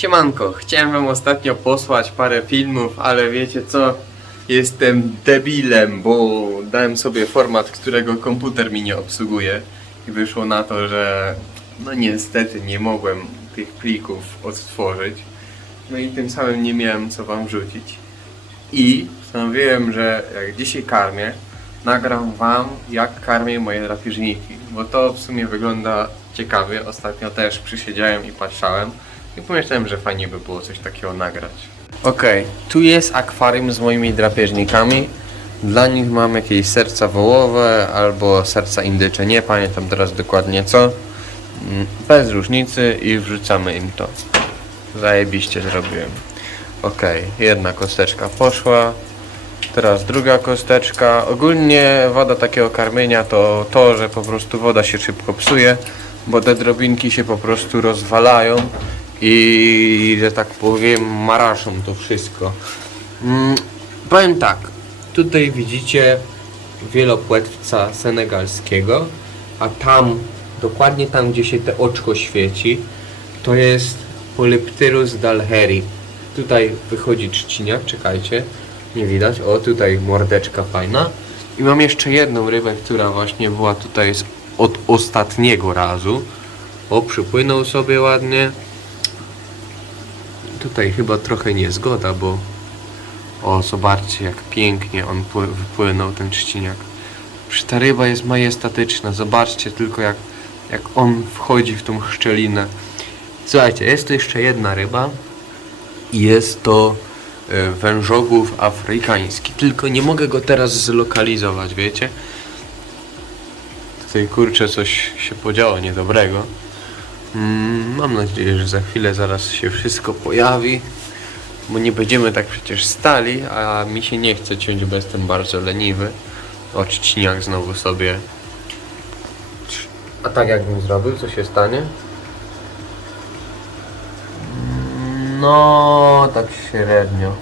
Siemanko, chciałem wam ostatnio posłać parę filmów, ale wiecie co? Jestem debilem, bo dałem sobie format, którego komputer mi nie obsługuje i wyszło na to, że no niestety nie mogłem tych plików odtworzyć. No i tym samym nie miałem co wam wrzucić. I postanowiłem, że jak dzisiaj karmię, nagram wam jak karmię moje drapieżniki, bo to w sumie wygląda ciekawie. Ostatnio też przysiedziałem i patrzałem i pomyślałem, że fajnie by było coś takiego nagrać. Okej, tu jest akwarium z moimi drapieżnikami. Dla nich mam jakieś serca wołowe albo serca indycze, nie pamiętam teraz dokładnie co. Mm, Bez różnicy i wrzucamy im to. Zajebiście zrobiłem. Okej, jedna kosteczka poszła. Teraz druga kosteczka. Ogólnie wada takiego karmienia to to, że po prostu woda się szybko psuje, bo te drobinki się po prostu rozwalają i że tak powiem maraszą to wszystko. Mm, powiem tak, tutaj widzicie wielopłetwca senegalskiego, a tam, dokładnie tam gdzie się te oczko świeci, to jest Polyptyrus dalheri. Tutaj wychodzi trzciniak, czekajcie, nie widać. O, tutaj mordeczka fajna. I mam jeszcze jedną rybę, która właśnie była tutaj od ostatniego razu. O, przypłynął sobie ładnie. Tutaj chyba trochę niezgoda, bo o, zobaczcie jak pięknie on pły- wypłynął, ten trzciniak. Przecież ta ryba jest majestatyczna, zobaczcie tylko jak, jak on wchodzi w tą szczelinę. Słuchajcie, jest tu jeszcze jedna ryba i jest to e, wężogłów afrykański. Tylko nie mogę go teraz zlokalizować, wiecie? Tutaj kurczę coś się podziało niedobrego. Mm, mam nadzieję, że za chwilę zaraz się wszystko pojawi. Bo nie będziemy tak przecież stali, a mi się nie chce ciąć, bo jestem bardzo leniwy. O, trzciniak znowu sobie. A tak jakbym zrobił, co się stanie? No, tak średnio.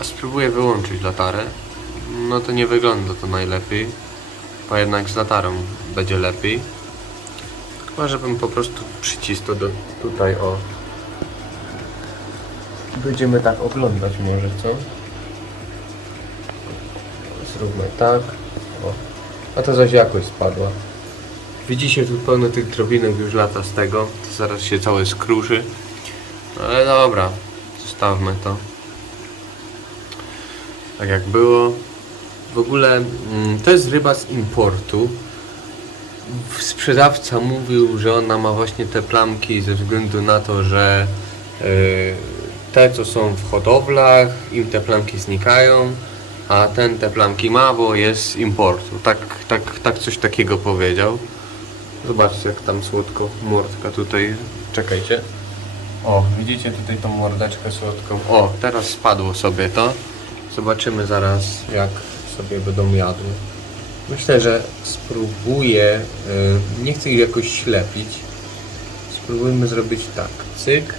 A Spróbuję wyłączyć latarę. No to nie wygląda to najlepiej. Bo jednak z latarą będzie lepiej. Chyba żebym po prostu przycisnął do tutaj o. Będziemy tak oglądać może, co? Zróbmy tak. O. A to zaś jakoś spadła. Widzicie tu pełno tych drobinek już lata z tego. To zaraz się całe skruszy. Ale dobra, zostawmy to. Tak jak było. W ogóle mm, to jest ryba z importu. Sprzedawca mówił, że ona ma właśnie te plamki ze względu na to, że yy, te co są w hodowlach, im te plamki znikają, a ten te plamki ma, bo jest importu. Tak, tak, tak coś takiego powiedział. Zobaczcie jak tam słodko mordka tutaj. Czekajcie. O, widzicie tutaj tą mordeczkę słodką. O, teraz spadło sobie to. Zobaczymy zaraz jak sobie będą jadły. Myślę, że spróbuję, y, nie chcę ich jakoś ślepić. Spróbujmy zrobić tak, cyk.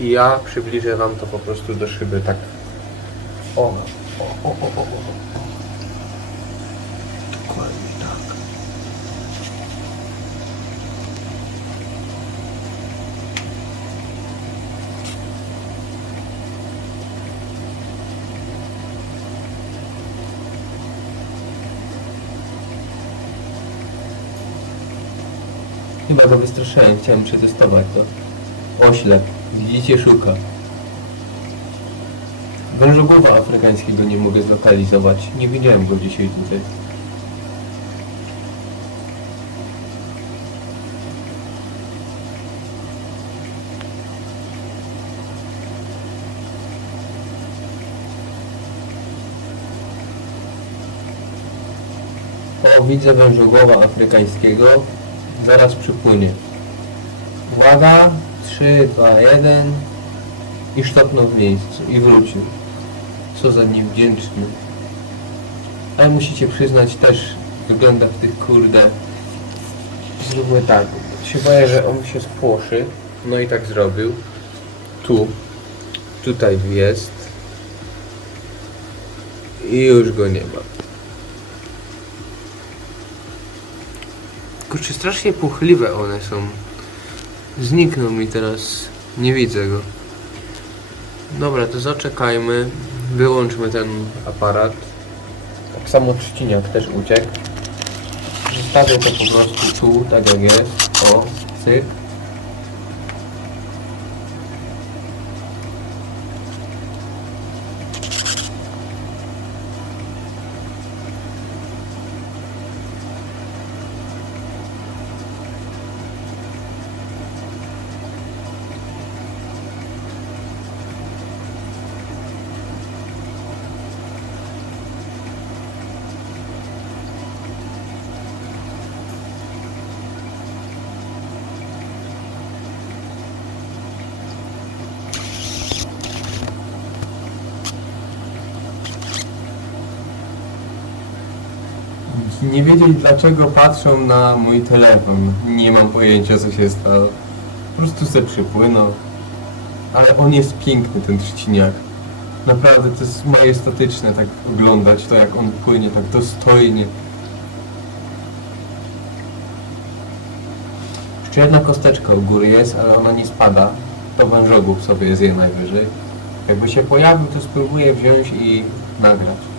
I ja przybliżę wam to po prostu do szyby tak. O, o, o, o, o, o. Dokładnie tak. Chyba go wystraszyłem, chciałem przetestować to. Oślep, widzicie, szuka. Wężogłowa afrykańskiego nie mogę zlokalizować. Nie widziałem go dzisiaj tutaj. O, widzę wężogłowa afrykańskiego. Zaraz przypłynie. Uwaga, 3, 2, 1 i sztopnął w miejscu i wrócił. Co za niewdzięczny. Ale musicie przyznać też wygląda w tych kurde. Zróbmy tak. Się boję, że on się spłoszy. No i tak zrobił. Tu. Tutaj jest. I już go nie ma. Kurczę, strasznie puchliwe one są. Zniknął mi teraz. Nie widzę go. Dobra, to zaczekajmy. Wyłączmy ten aparat. Tak samo trzciniak też uciekł. Zostawię to po prostu tu, tak jak jest. O, cyk. Nie wiedzieć dlaczego patrzą na mój telefon. Nie mam pojęcia co się stało. Po prostu se przypłynął. Ale on jest piękny ten trzciniak. Naprawdę to jest majestatyczne tak oglądać to jak on płynie tak dostojnie. Jeszcze jedna kosteczka u góry jest, ale ona nie spada. To wężogłów sobie zje najwyżej. Jakby się pojawił, to spróbuję wziąć i nagrać.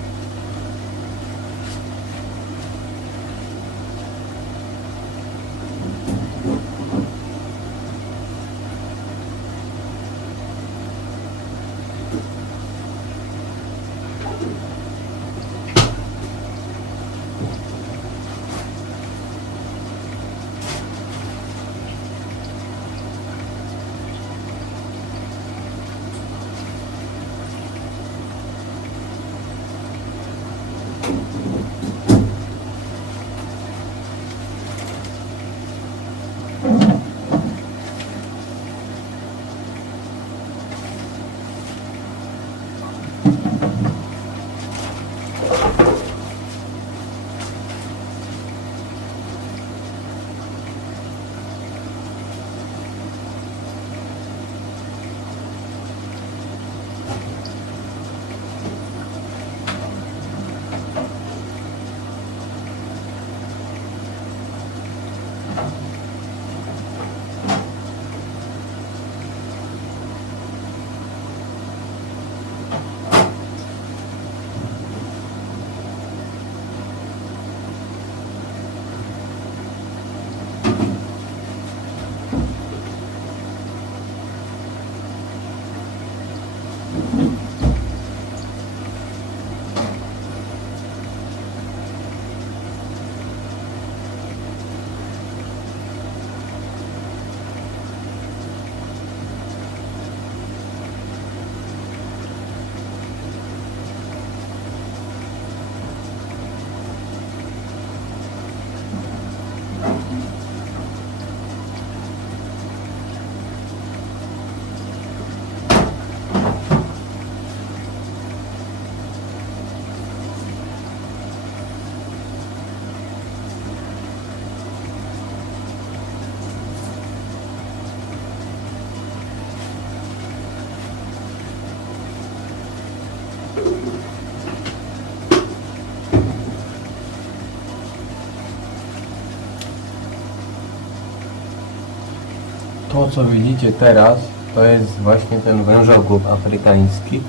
To, co widzicie teraz, to jest właśnie ten wężogłów afrykański.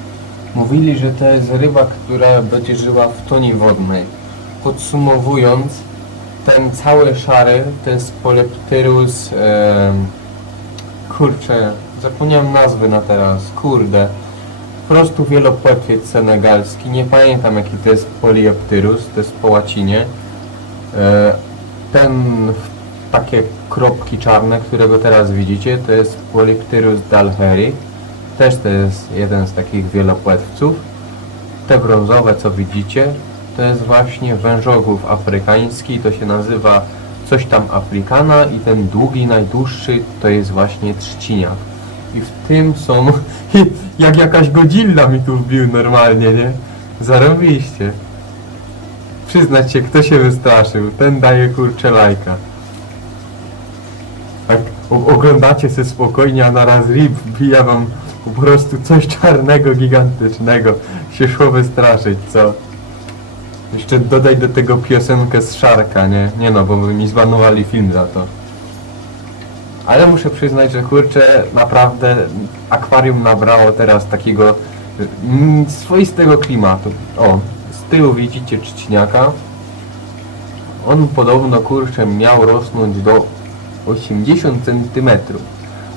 Mówili, że to jest ryba, która będzie żyła w tonie wodnej. Podsumowując, ten cały szary to jest Poleptyrus... em, kurczę, zapomniałem nazwy na teraz, kurde. Po prostu wielopłetwiec senegalski, nie pamiętam jaki to jest Polioptyrus, to jest po łacinie. E, Ten takie kropki czarne, którego teraz widzicie, to jest Polyptyrus dalheri. Też to jest jeden z takich wielopłetwców. Te brązowe, co widzicie, to jest właśnie wężogłów afrykański, to się nazywa coś tam africana i ten długi, najdłuższy to jest właśnie trzciniak. I w tym są, jak jakaś godzilla mi tu wbił normalnie, nie? Zarobiście. Przyznać się, kto się wystraszył, ten daje kurczę lajka. Oglądacie se spokojnie, a naraz rip wbija wam po prostu coś czarnego, gigantycznego. Się szło wystraszyć, co? Jeszcze dodaj do tego piosenkę z Szarka, nie? Nie no, bo by mi zbanowali film za to. Ale muszę przyznać, że kurczę, naprawdę akwarium nabrało teraz takiego mm, swoistego klimatu. O, z tyłu widzicie trzciniaka. On podobno kurczę miał rosnąć do 80 cm.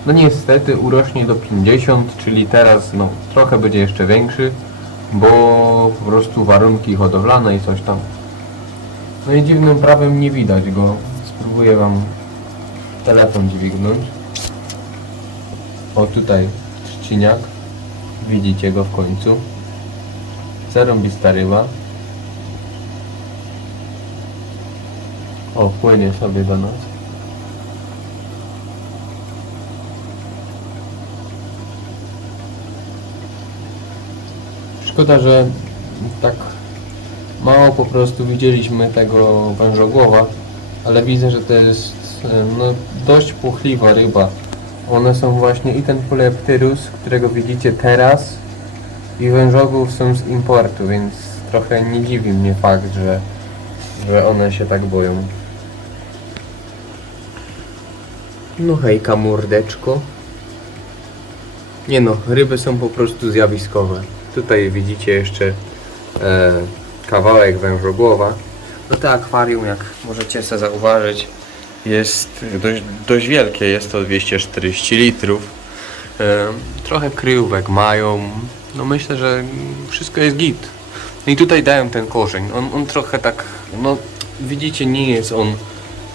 No niestety urośnie do 50, czyli teraz no trochę będzie jeszcze większy, bo po prostu warunki hodowlane i coś tam. No i dziwnym prawem nie widać go. Spróbuję wam telefon dźwignąć. O tutaj trzciniak. Widzicie go w końcu. Zarąbista ryba. O, płynie sobie do nas. Szkoda, że tak mało po prostu widzieliśmy tego wężogłowa, ale widzę, że to jest no, dość płochliwa ryba. One są właśnie i ten Poleptyrus, którego widzicie teraz i wężogłów są z importu, więc trochę nie dziwi mnie fakt, że, że one się tak boją. No hejka mordeczko. Nie no, ryby są po prostu zjawiskowe. Tutaj widzicie jeszcze e, kawałek wężogłowa. No to akwarium, jak możecie sobie zauważyć, jest dość, dość wielkie, jest to 240 litrów. E, trochę kryjówek mają, no myślę, że wszystko jest git. No I tutaj dałem ten korzeń, on, on trochę tak, no widzicie, nie jest on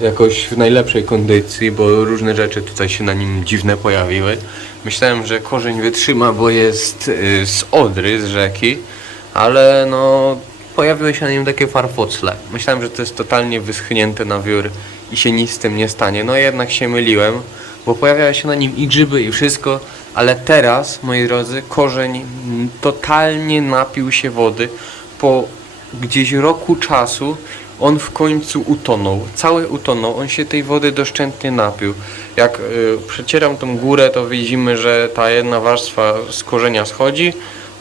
jakoś w najlepszej kondycji, bo różne rzeczy tutaj się na nim dziwne pojawiły. Myślałem, że korzeń wytrzyma, bo jest y, z Odry, z rzeki, ale no pojawiły się na nim takie farfocle. Myślałem, że to jest totalnie wyschnięte na wiór i się nic z tym nie stanie. No jednak się myliłem, bo pojawiały się na nim i grzyby i wszystko, ale teraz, moi drodzy, korzeń totalnie napił się wody. Po gdzieś roku czasu on w końcu utonął. Cały utonął, on się tej wody doszczętnie napił. Jak y, przecieram tą górę, to widzimy, że ta jedna warstwa z korzenia schodzi,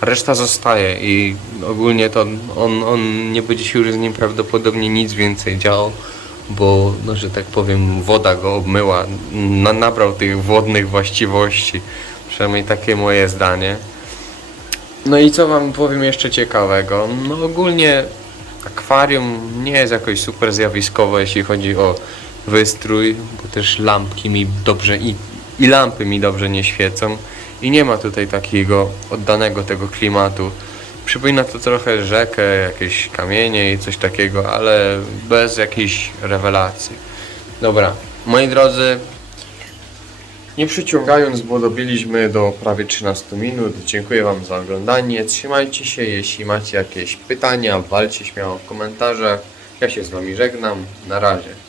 a reszta zostaje i ogólnie to on, on nie będzie się już z nim prawdopodobnie nic więcej działo, bo, no, że tak powiem, woda go obmyła, na, nabrał tych wodnych właściwości. Przynajmniej takie moje zdanie. No i co wam powiem jeszcze ciekawego? No ogólnie akwarium nie jest jakoś super zjawiskowe, jeśli chodzi o wystrój, bo też lampki mi dobrze i, i lampy mi dobrze nie świecą i nie ma tutaj takiego oddanego tego klimatu. Przypomina to trochę rzekę, jakieś kamienie i coś takiego, ale bez jakiejś rewelacji. Dobra, moi drodzy, nie przyciągając, bo dobiliśmy do prawie 13 minut. Dziękuję Wam za oglądanie. Trzymajcie się. Jeśli macie jakieś pytania, walcie śmiało w komentarzach. Ja się z Wami żegnam. Na razie.